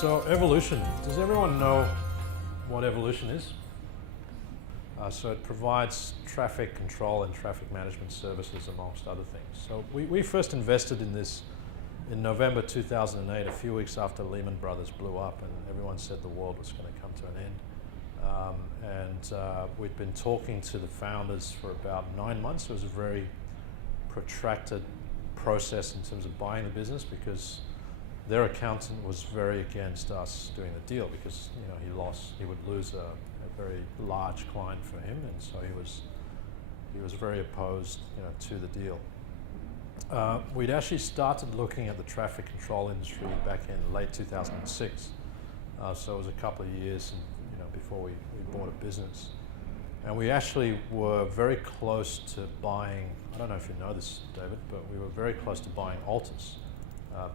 So evolution, does everyone know what evolution is? So it provides traffic control and traffic management services amongst other things. So we first invested in this in November 2008, a few weeks after Lehman Brothers blew up and everyone said the world was going to come to an end. We'd been talking to the founders for about 9 months. It was a very protracted process in terms of buying the business because their accountant was very against us doing the deal because he would lose a very large client for him, and so he was very opposed to the deal. We'd actually started looking at the traffic control industry back in late 2006, so it was a couple of years before we bought a business. And we actually were very close to buying, I don't know if you know this, David, but we were very close to buying Altus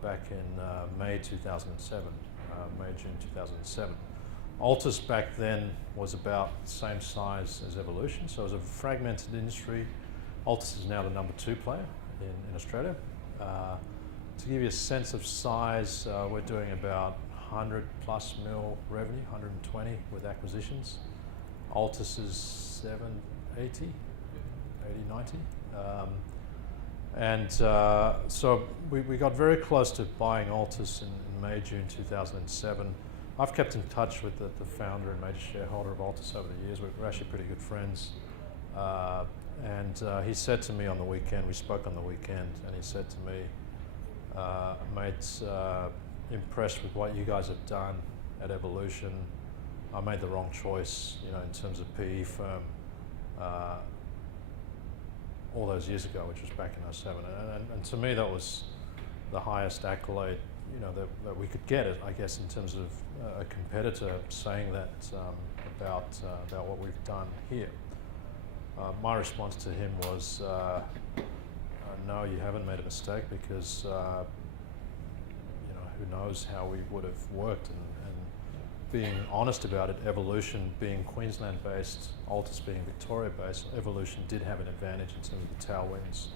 back in May 2007, June 2007. Altus back then was about the same size as Evolution, so it was a fragmented industry. Altus is now the number 2 player in Australia. To give you a sense of size, we're doing about 100 plus mil revenue, 120 with acquisitions. Altus is 780, 80, 90. So we got very close to buying Altus in May, June 2007. I've kept in touch with the founder and major shareholder of Altus over the years. We're actually pretty good friends. He said to me on the weekend, we spoke on the weekend, and he said to me, mate, impressed with what you guys have done at Evolution. I made the wrong choice, in terms of PE firm, all those years ago, which was back in 07. And to me, that was the highest accolade, that we could get, I guess, in terms of a competitor saying that about what we've done here. My response to him was, no, you haven't made a mistake, because who knows how we would have worked, and being honest about it, Evolution being Queensland-based, Altus being Victoria-based, Evolution did have an advantage in terms of the tailwinds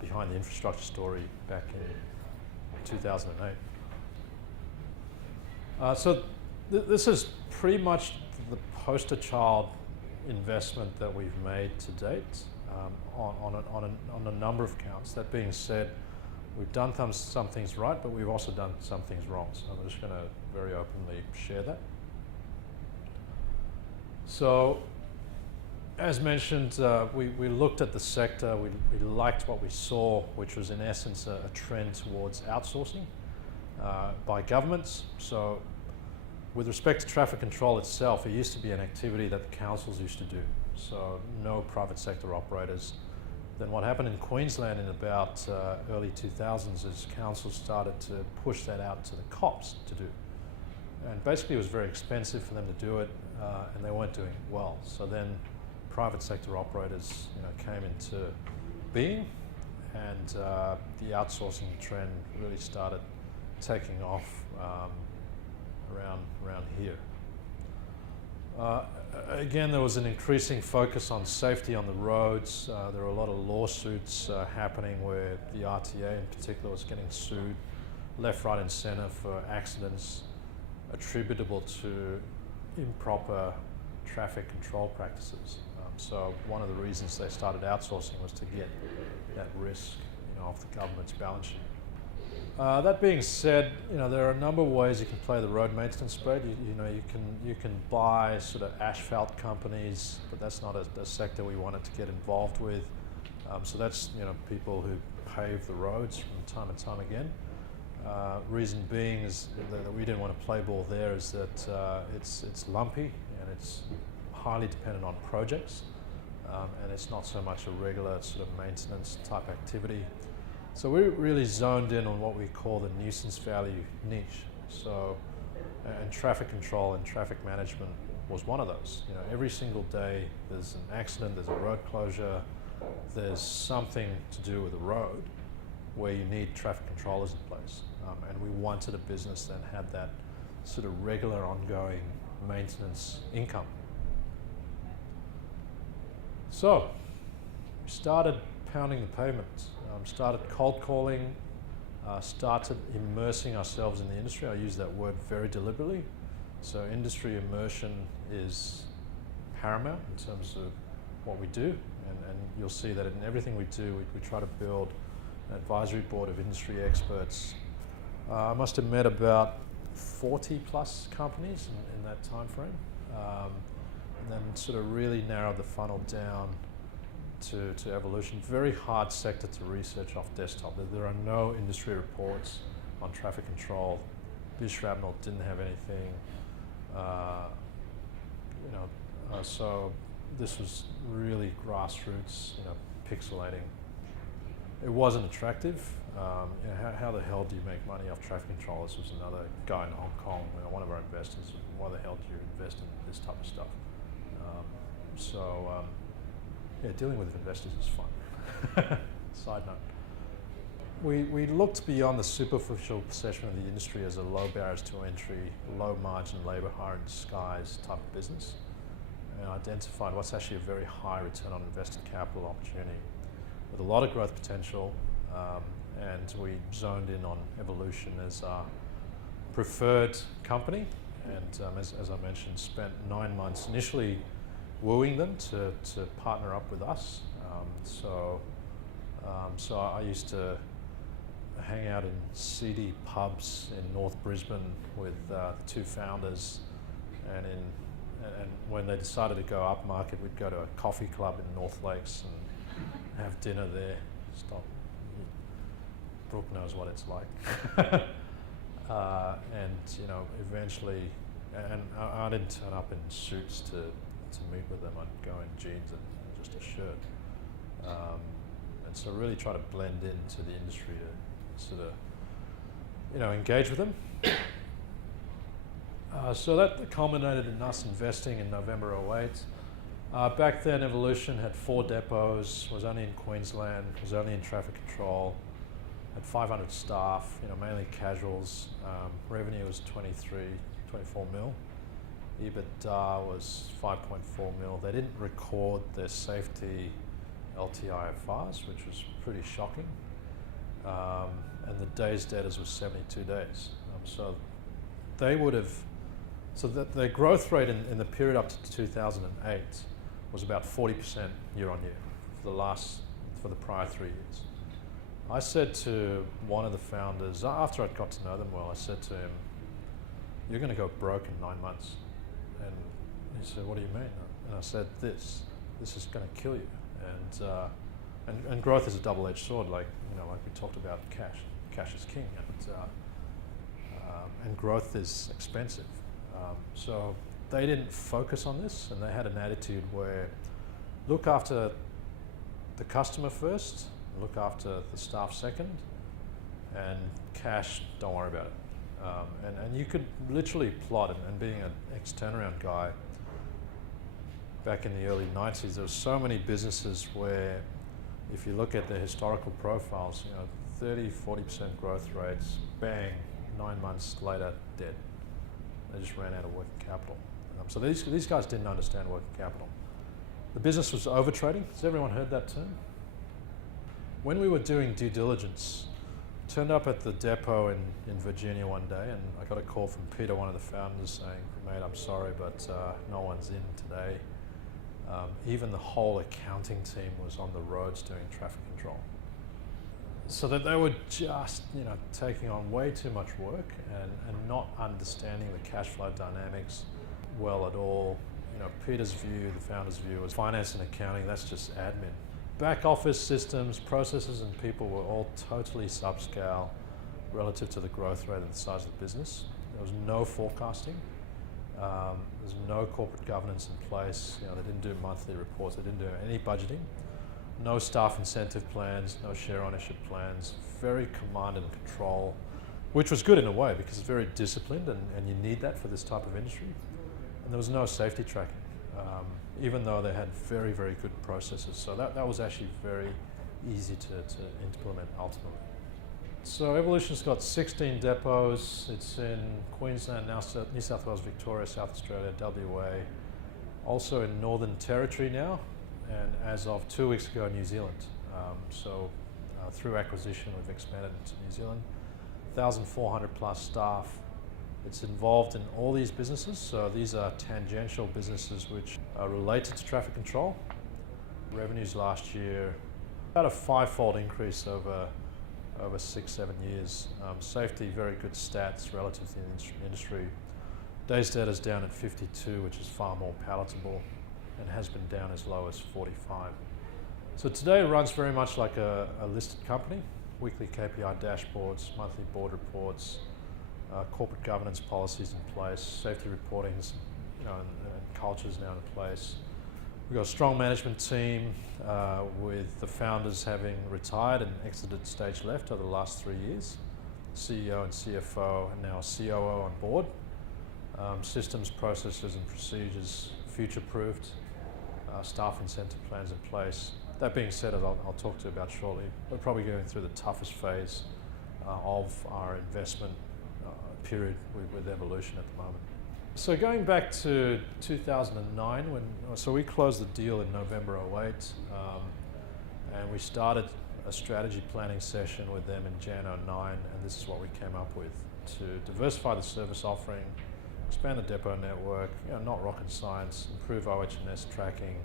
behind the infrastructure story back in 2008. This is pretty much the poster child investment that we've made to date on a number of counts. That being said, we've done some things right, but we've also done some things wrong. So I'm just going to very openly share that. So, as mentioned, we looked at the sector. We liked what we saw, which was in essence a trend towards outsourcing by governments. So, with respect to traffic control itself, it used to be an activity that the councils used to do. So, no private sector operators. Then what happened in Queensland in about early 2000s is councils started to push that out to the cops to do. And basically it was very expensive for them to do it, and they weren't doing it well. So then private sector operators came into being, and the outsourcing trend really started taking off around here. Again, there was an increasing focus on safety on the roads. There were a lot of lawsuits happening where the RTA in particular was getting sued left, right and centre for accidents attributable to improper traffic control practices. So one of the reasons they started outsourcing was to get that risk off the government's balance sheet. That being said, there are a number of ways you can play the road maintenance spread. You can buy sort of asphalt companies, but that's not a sector we wanted to get involved with. So that's people who pave the roads from time and time again. Reason being is that we didn't want to play ball there. Is that it's lumpy and it's highly dependent on projects, and it's not so much a regular sort of maintenance type activity. So we really zoned in on what we call the nuisance value niche. So, and traffic control and traffic management was one of those. Every single day there's an accident, there's a road closure, there's something to do with the road where you need traffic controllers in place. And we wanted a business that had that sort of regular ongoing maintenance income. So we started pounding the pavement. Started cold calling started immersing ourselves in the industry. I use that word very deliberately. So industry immersion is paramount in terms of what we do, and you'll see that in everything we do, we try to build an advisory board of industry experts. I must have met about 40 plus companies in that time frame, and then sort of really narrowed the funnel down to evolution. Very hard sector to research off desktop. There are no industry reports on traffic control. Biz Shrapnel didn't have anything. So this was really grassroots, pixelating. It wasn't attractive. How the hell do you make money off traffic control? This was another guy in Hong Kong, one of our investors. Why the hell do you invest in this type of stuff? Dealing with investors is fun. Side note. We looked beyond the superficial perception of the industry as a low barriers to entry, low margin labour hire in disguise type of business, and identified what's actually a very high return on invested capital opportunity with a lot of growth potential, and we zoned in on Evolution as our preferred company, and as I mentioned, spent 9 months initially wooing them to partner up with us. So I used to hang out in seedy pubs in North Brisbane with the two founders, and when they decided to go up market, we'd go to a coffee club in North Lakes and have dinner there. Brooke knows what it's like. Eventually, and I didn't turn up in suits to meet with them. I'd go in jeans and just a shirt. And so really try to blend into the industry to sort of, engage with them. So that culminated in us investing in November '08. Back then, Evolution had 4 depots, was only in Queensland, was only in traffic control, had 500 staff, mainly casuals. Revenue was 24 mil. EBITDA was 5.4 mil. They didn't record their safety LTIFRs, which was pretty shocking. And the days debtors was 72 days. So they would have, their growth rate in the period up to 2008 was about 40% year on year for the prior 3 years. I said to one of the founders, after I'd got to know them well, I said to him, "You're going to go broke in 9 months." And he said, "What do you mean?" And I said, this is going to kill you. And growth is a double-edged sword, like we talked about cash. Cash is king, and growth is expensive. So they didn't focus on this, and they had an attitude where look after the customer first, look after the staff second, and cash, don't worry about it. And you could literally plot, and being an ex-turnaround guy, back in the early 90s, there were so many businesses where if you look at their historical profiles, 30, 40% growth rates, bang, 9 months later, dead. They just ran out of working capital. So these guys didn't understand working capital. The business was overtrading. Has everyone heard that term? When we were doing due diligence, turned up at the depot in Virginia one day, and I got a call from Peter, one of the founders, saying, "Mate, I'm sorry, but no one's in today." Even the whole accounting team was on the roads doing traffic control. So that they were just, taking on way too much work and not understanding the cash flow dynamics well at all. Peter's view, the founder's view, was finance and accounting, that's just admin. Back office systems, processes, and people were all totally subscale relative to the growth rate and the size of the business. There was no forecasting. There's no corporate governance in place. They didn't do monthly reports. They didn't do any budgeting. No staff incentive plans, no share ownership plans. Very command and control, which was good in a way because it's very disciplined, and you need that for this type of industry. And there was no safety tracking, even though they had very, very good processes. So that was actually very easy to implement ultimately. So Evolution's got 16 depots. It's in Queensland, New South Wales, Victoria, South Australia, WA, also in Northern Territory now, and as of 2 weeks ago, New Zealand. Through acquisition, we've expanded into New Zealand. 1,400 plus staff. It's involved in all these businesses, so these are tangential businesses which are related to traffic control. Revenues last year, about a five-fold increase over 6-7 years. Safety, very good stats relative to the industry. Days debtors down at 52, which is far more palatable, and has been down as low as 45. So today it runs very much like a listed company. Weekly KPI dashboards, monthly board reports, corporate governance policies in place, safety reportings, and cultures now in place. We've got a strong management team with the founders having retired and exited stage left over the last 3 years. CEO and CFO and now COO on board. Systems, processes and procedures future-proofed. Staff incentive plans in place. That being said, as I'll talk to you about shortly, we're probably going through the toughest phase of our investment period with evolution at the moment. So going back to 2009, so we closed the deal in November 2008, and we started a strategy planning session with them in Jan 2009, and this is what we came up with: to diversify the service offering, expand the depot network, not rocket science, improve OH&S tracking,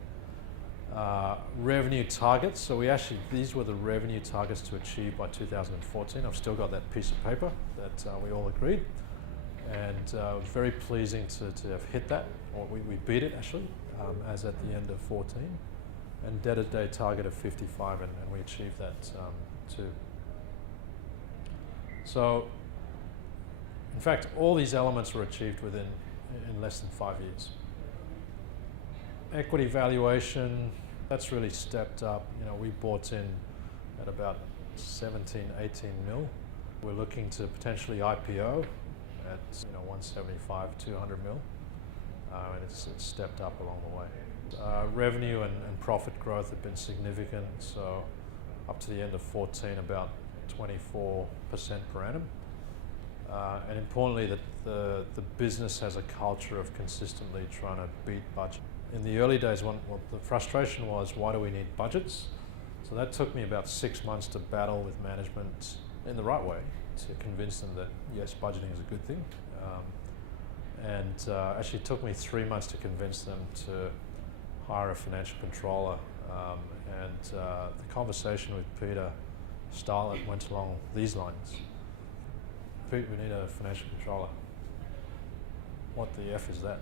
revenue targets. So these were the revenue targets to achieve by 2014. I've still got that piece of paper that we all agreed. And it was very pleasing to have hit that, or we beat it actually, as at the end of 14. And debtor day target of 55, and we achieved that too. So, in fact, all these elements were achieved in less than 5 years. Equity valuation, that's really stepped up. We bought in at about 17, 18 mil. We're looking to potentially IPO at 175, 200 mil, and it's stepped up along the way. Revenue and profit growth have been significant, so up to the end of 14, about 24% per annum. And importantly, the business has a culture of consistently trying to beat budget. In the early days, the frustration was, why do we need budgets? So that took me about 6 months to battle with management in the right way, to convince them that yes, budgeting is a good thing. Actually it took me 3 months to convince them to hire a financial controller. The conversation with Peter Starlett went along these lines. Pete, we need a financial controller. What the F is that?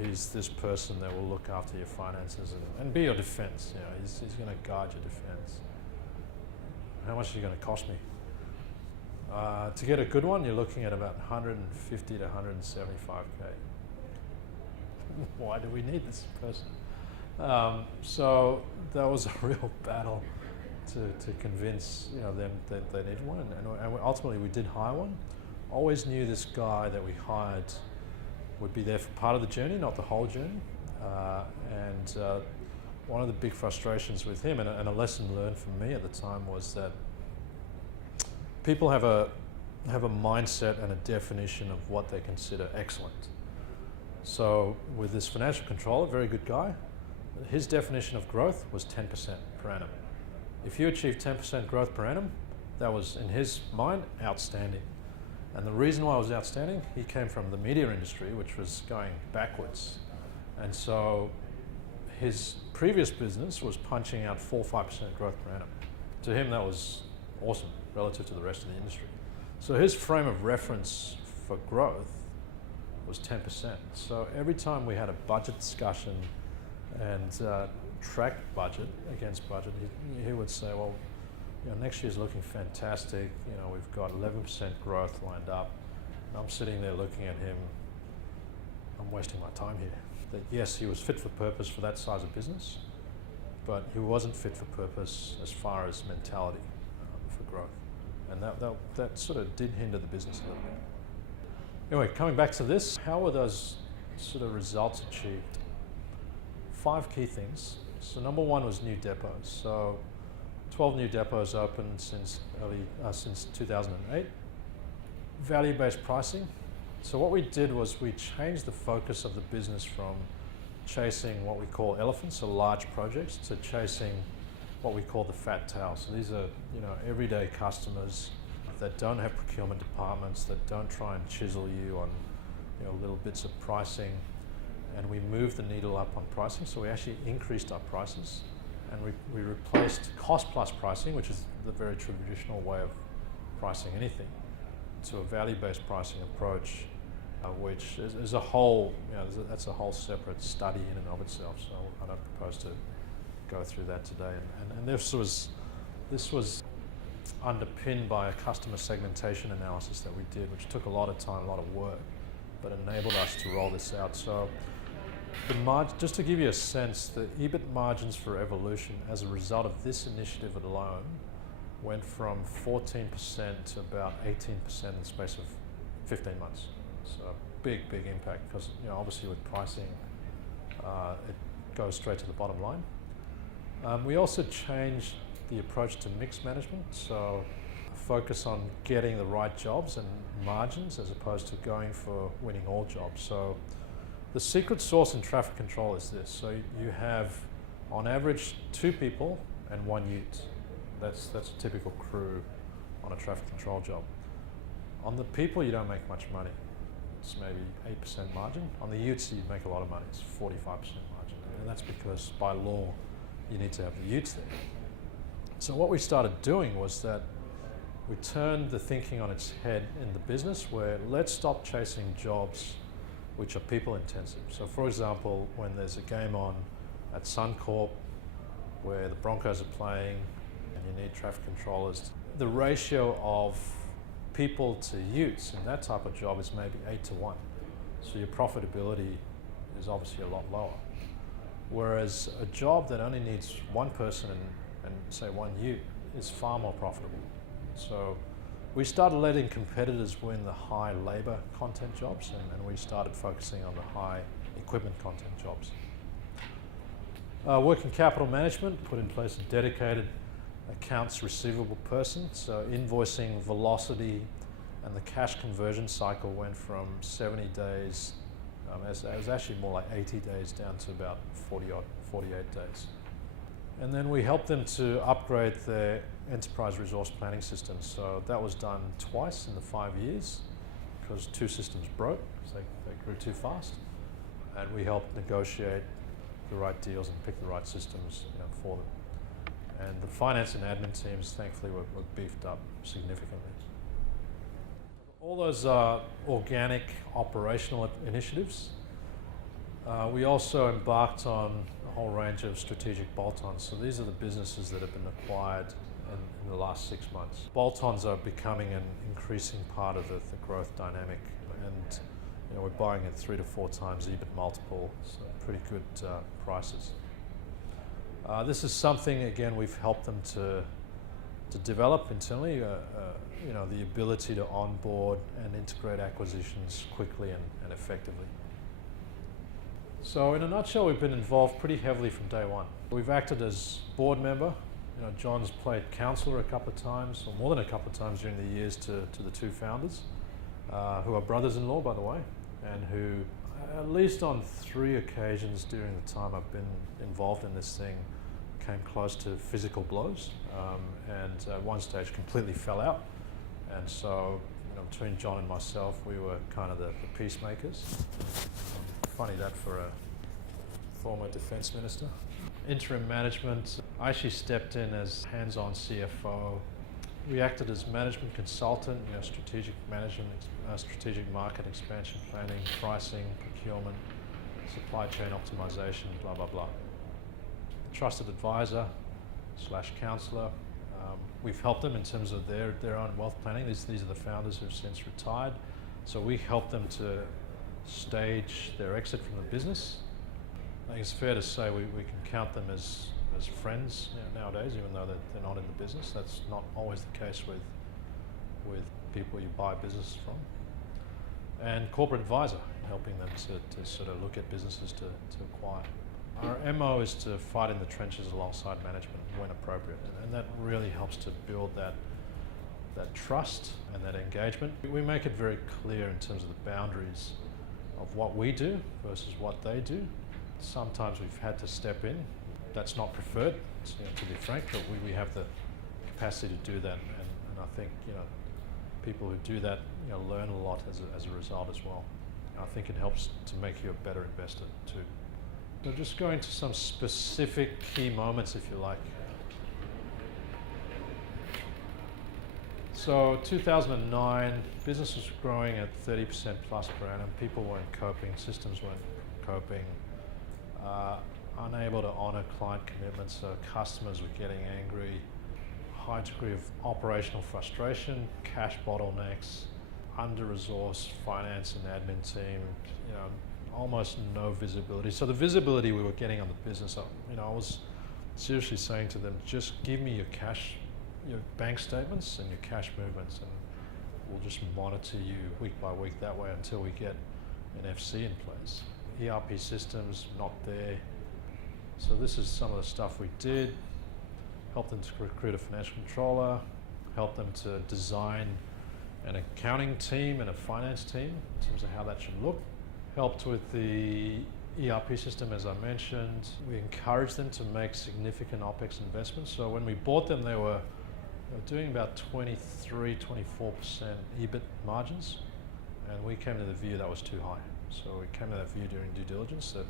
He's this person that will look after your finances and be your defense. He's going to guard your defense. How much is it going to cost me? To get a good one, you're looking at about 150 to 175K. Why do we need this person? So that was a real battle to convince them that they needed one, and ultimately we did hire one. Always knew this guy that we hired would be there for part of the journey, not the whole journey. One of the big frustrations with him, and a lesson learned from me at the time, was that people have a mindset and a definition of what they consider excellent. So with this financial controller, very good guy, his definition of growth was 10% per annum. If you achieve 10% growth per annum, that was, in his mind, outstanding. And the reason why it was outstanding, he came from the media industry, which was going backwards. And so his previous business was punching out 4 or 5% growth per annum. To him, that was awesome relative to the rest of the industry. So his frame of reference for growth was 10%. So every time we had a budget discussion and tracked budget against budget, he would say, well, next year's looking fantastic. We've got 11% growth lined up. And I'm sitting there looking at him. I'm wasting my time here. That yes, he was fit for purpose for that size of business, but he wasn't fit for purpose as far as mentality for growth. And that sort of did hinder the business a little bit. Anyway, coming back to this, how were those sort of results achieved? 5 key things. So number one was new depots. So 12 new depots opened since 2008. Value-based pricing. So what we did was we changed the focus of the business from chasing what we call elephants, so large projects, to chasing what we call the fat tail. So these are, everyday customers that don't have procurement departments, that don't try and chisel you on, little bits of pricing. And we moved the needle up on pricing, so we actually increased our prices. And we replaced cost plus pricing, which is the very traditional way of pricing anything, to a value-based pricing approach, which is a whole, that's a whole separate study in and of itself. So I don't propose to go through that today. And this was underpinned by a customer segmentation analysis that we did, which took a lot of time, a lot of work, but enabled us to roll this out. So just to give you a sense, the EBIT margins for Evolution as a result of this initiative alone went from 14% to about 18% in the space of 15 months. So big impact, because obviously with pricing, it goes straight to the bottom line. We also changed the approach to mix management, so focus on getting the right jobs and margins as opposed to going for winning all jobs. So the secret sauce in traffic control is this. So you have, on average, 2 people and 1 ute. That's a typical crew on a traffic control job. On the people, you don't make much money. It's maybe 8% margin. On the utes, you make a lot of money. It's 45% margin. And that's because by law, you need to have the utes there. So what we started doing was that we turned the thinking on its head in the business, where let's stop chasing jobs which are people intensive. So for example, when there's a game on at Suncorp where the Broncos are playing and you need traffic controllers, the ratio of people to utes in that type of job is maybe 8-1. So your profitability is obviously a lot lower. Whereas a job that only needs 1 person and say 1 ute is far more profitable. So we started letting competitors win the high labor content jobs, and we started focusing on the high equipment content jobs. Working capital management, put in place a dedicated accounts receivable person. So invoicing velocity and the cash conversion cycle went from 70 days, it was actually more like 80 days, down to about 48 days. And then we helped them to upgrade their enterprise resource planning system. So that was done twice in the 5 years because 2 systems broke because they grew too fast. And we helped negotiate the right deals and pick the right systems for them. And the finance and admin teams, thankfully, were beefed up significantly. All those are organic operational initiatives. We also embarked on a whole range of strategic bolt-ons. So these are the businesses that have been acquired in the last 6 months. Bolt-ons are becoming an increasing part of the growth dynamic, and we're buying at 3 to 4 times EBIT multiple, so pretty good prices. This is something, again, we've helped them to develop internally, the ability to onboard and integrate acquisitions quickly and effectively. So in a nutshell, we've been involved pretty heavily from day one. We've acted as board member. John's played counsellor a couple of times, or more than a couple of times during the years, to the 2 founders, who are brothers-in-law, by the way, and who, at least on 3 occasions during the time I've been involved in this thing, came close to physical blows, and at one stage completely fell out. And so, between John and myself, we were kind of the peacemakers. Funny that for a former defence minister. Interim management, I actually stepped in as hands-on CFO. We acted as management consultant, strategic management, strategic market expansion planning, pricing, procurement, supply chain optimization, blah, blah, blah. Trusted advisor / counsellor. We've helped them in terms of their own wealth planning. These are the founders who've since retired. So we helped them to stage their exit from the business. I think it's fair to say we can count them as friends nowadays, even though they're not in the business. That's not always the case with people you buy businesses from. And corporate advisor, helping them to sort of look at businesses to acquire. Our MO is to fight in the trenches alongside management when appropriate, and that really helps to build that trust and that engagement. We make it very clear in terms of the boundaries of what we do versus what they do. Sometimes we've had to step in. That's not preferred. to be frank, but we have the capacity to do that, and I think people who do that learn a lot as a result as well. I think it helps to make you a better investor too. So just going to some specific key moments, if you like. So 2009, business was growing at 30% plus per annum. People weren't coping, systems weren't coping, unable to honor client commitments, so customers were getting angry, high degree of operational frustration, cash bottlenecks, under-resourced finance and admin team, almost no visibility. So the visibility we were getting on the business, I was seriously saying to them, just give me your bank statements and your cash movements, and we'll just monitor you week by week that way until we get an FC in place. ERP systems not there. So this is some of the stuff we did. Helped them to recruit a financial controller, helped them to design an accounting team and a finance team in terms of how that should look. Helped with the ERP system, as I mentioned. We encouraged them to make significant OPEX investments. So when we bought them, they were doing about 23, 24% EBIT margins, and we came to the view that was too high. So we came to that view during due diligence that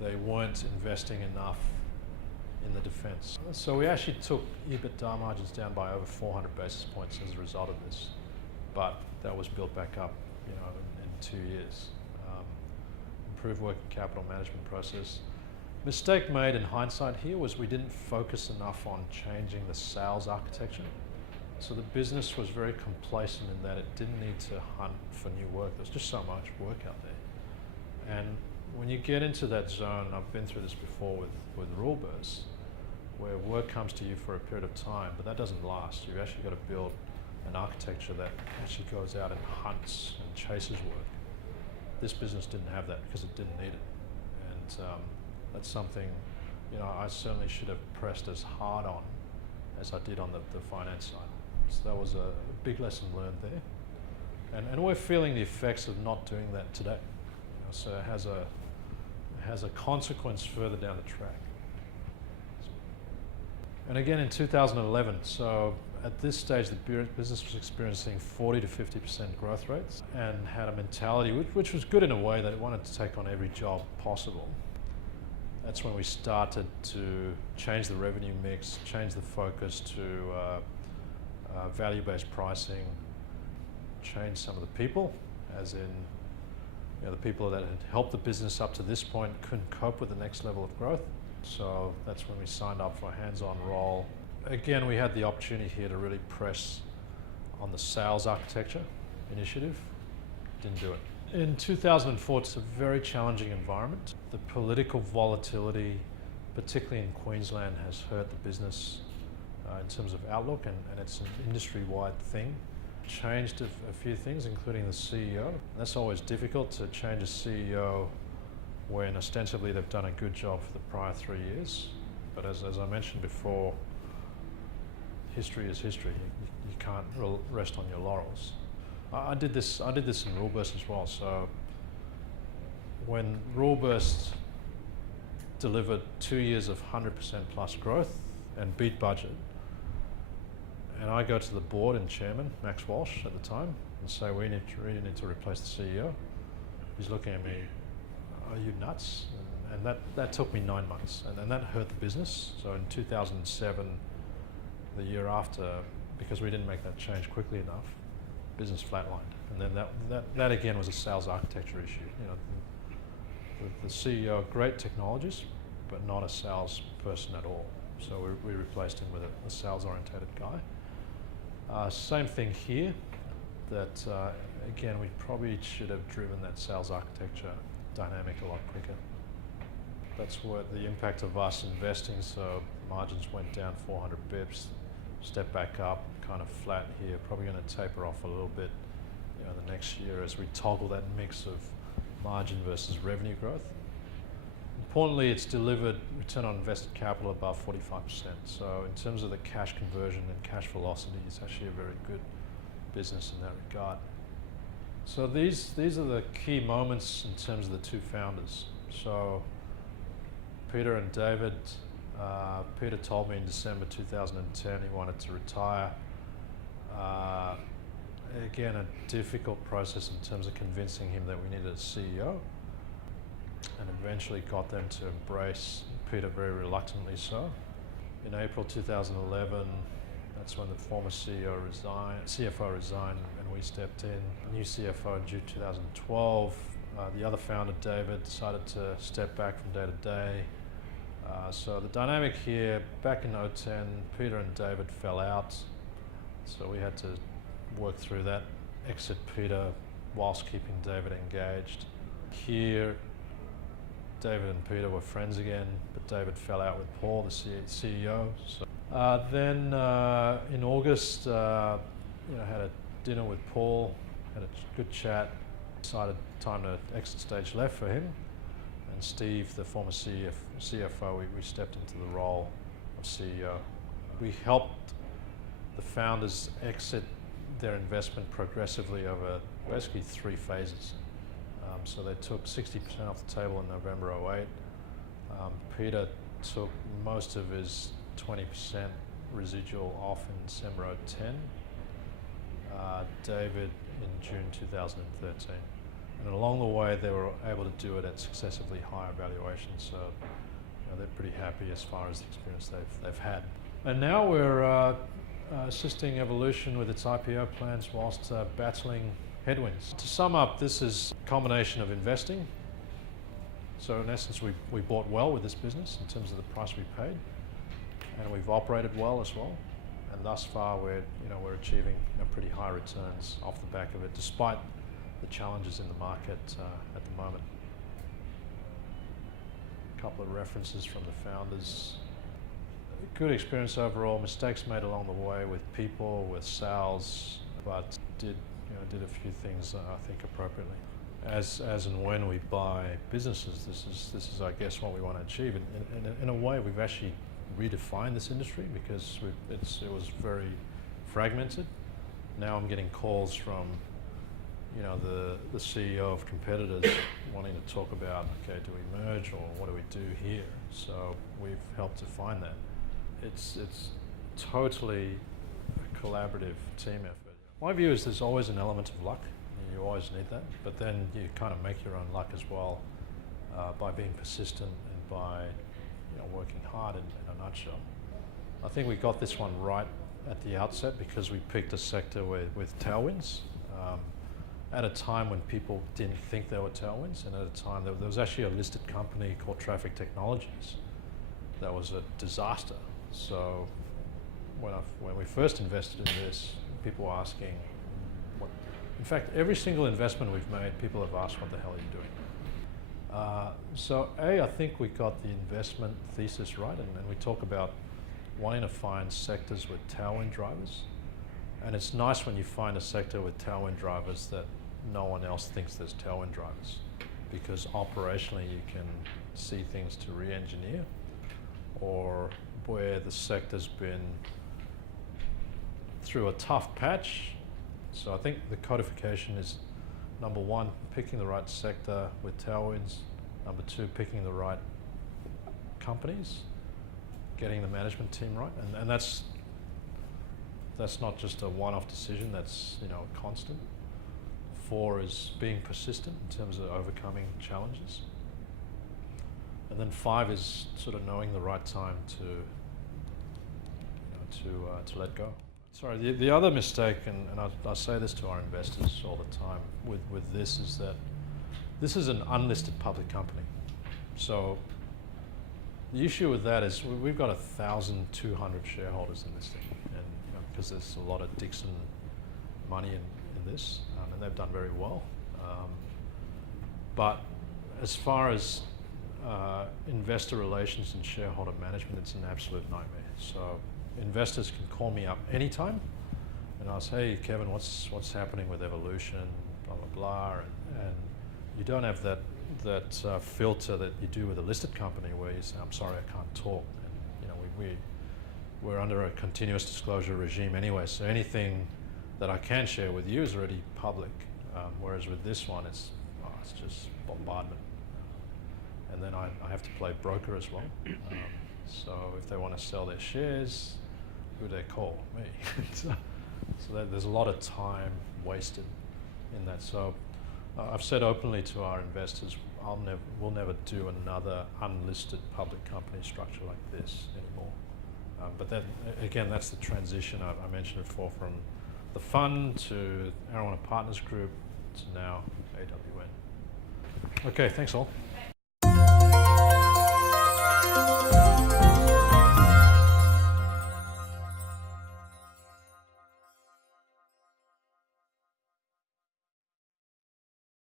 they weren't investing enough in the defense. So we actually took EBITDA margins down by over 400 basis points as a result of this, but that was built back up in 2 years. Improved working capital management process. Mistake made in hindsight here was we didn't focus enough on changing the sales architecture. So the business was very complacent in that it didn't need to hunt for new work. There's just so much work out there. And when you get into that zone, I've been through this before with rule bursts, where work comes to you for a period of time, but that doesn't last. You've actually got to build an architecture that actually goes out and hunts and chases work. This business didn't have that because it didn't need it. And that's something I certainly should have pressed as hard on as I did on the finance side. So that was a big lesson learned there. And we're feeling the effects of not doing that today. So it has a consequence further down the track. And again in 2011, so at this stage the business was experiencing 40 to 50% growth rates and had a mentality which was good in a way that it wanted to take on every job possible. That's when we started to change the revenue mix, change the focus to value-based pricing, change some of the people, as in the people that had helped the business up to this point couldn't cope with the next level of growth. So that's when we signed up for a hands-on role. Again, we had the opportunity here to really press on the sales architecture initiative. Didn't do it. In 2004, it's a very challenging environment. The political volatility, particularly in Queensland, has hurt the business in terms of outlook, and it's an industry-wide thing. Changed a few things, including the CEO. That's always difficult to change a CEO when ostensibly they've done a good job for the prior 3 years. But as I mentioned before, history is history. You can't rest on your laurels. I did this in Ruleburst as well. So when Ruleburst delivered 2 years of 100% plus growth and beat budget, and I go to the board and chairman, Max Walsh at the time, and say, we really need to replace the CEO. He's looking at me, are you nuts? And that took me 9 months, and that hurt the business. So in 2007, the year after, because we didn't make that change quickly enough, business flatlined. And then that again was a sales architecture issue. The CEO, great technologist, but not a salesperson at all. So we replaced him with a sales-orientated guy. Same thing here, that again, we probably should have driven that sales architecture dynamic a lot quicker. That's what the impact of us investing, so margins went down 400 bips, step back up, kind of flat here, probably going to taper off a little bit the next year as we toggle that mix of margin versus revenue growth. Importantly, it's delivered return on invested capital above 45%. So in terms of the cash conversion and cash velocity, it's actually a very good business in that regard. So these are the key moments in terms of the two founders. So Peter and David Peter told me in December 2010 he wanted to retire. Again, a difficult process in terms of convincing him that we needed a CEO, and eventually got them to embrace Peter very reluctantly so. In April 2011, that's when the former CFO resigned and we stepped in. A new CFO in June 2012. The other founder, David, decided to step back from day to day. So the dynamic here, back in 2010, Peter and David fell out. So we had to work through that, exit Peter whilst keeping David engaged. Here, David and Peter were friends again, but David fell out with Paul, the CEO. So, then in August, had a dinner with Paul, had a good chat, decided time to exit stage left for him. And Steve, the former CFO, we stepped into the role of CEO. We helped the founders exit their investment progressively over basically 3 phases. So they took 60% off the table in November 2008. Peter took most of his 20% residual off in December 2010. David in June 2013. And along the way, they were able to do it at successively higher valuations. So they're pretty happy as far as the experience they've had. And now we're assisting Evolution with its IPO plans whilst battling headwinds. To sum up, this is a combination of investing. So in essence, we bought well with this business in terms of the price we paid, and we've operated well as well. And thus far, we're achieving pretty high returns off the back of it, despite the challenges in the market at the moment. A couple of references from the founders. Good experience overall. Mistakes made along the way with people, with sales, but did a few things I think appropriately. As and when we buy businesses, this is I guess what we want to achieve. In a way, we've actually redefined this industry because it was very fragmented. Now I'm getting calls from the CEO of competitors wanting to talk about, okay, do we merge or what do we do here? So we've helped define that. It's totally a collaborative team effort. My view is there's always an element of luck. You always need that, but then you kind of make your own luck as well by being persistent and by working hard in a nutshell. I think we got this one right at the outset because we picked a sector with tailwinds at a time when people didn't think there were tailwinds, and at a time there was actually a listed company called Traffic Technologies that was a disaster. So when we first invested in this, people were asking, in fact, every single investment we've made, people have asked, what the hell are you doing? So I think we got the investment thesis right, and we talk about wanting to find sectors with tailwind drivers. And it's nice when you find a sector with tailwind drivers that no one else thinks there's tailwind drivers, because operationally you can see things to re-engineer, or where the sector's been through a tough patch. So I think the codification is, number one, picking the right sector with tailwinds. Number two, picking the right companies, getting the management team right, and that's not just a one-off decision. That's a constant. 4 is being persistent in terms of overcoming challenges, and then 5 is sort of knowing the right time to let go. Sorry, the other mistake, and I say this to our investors all the time with this, is that this is an unlisted public company. So the issue with that is we've got 1,200 shareholders in this thing, and because there's a lot of Dixon money in this, and they've done very well. But as far as investor relations and shareholder management, it's an absolute nightmare. So investors can call me up anytime and ask, hey Kevin, what's happening with Evolution, blah blah blah, and you don't have that filter that you do with a listed company where you say, I'm sorry, I can't talk. And, we're under a continuous disclosure regime anyway, so anything that I can share with you is already public. Whereas with this one, it's just bombardment. And then I have to play broker as well. So if they want to sell their shares, who do they call? Me. So there's a lot of time wasted in that. So I've said openly to our investors, we'll never do another unlisted public company structure like this anymore. But then again, that's the transition I mentioned before, from the fund to Arowana Partners Group to now AWN. Okay, thanks all.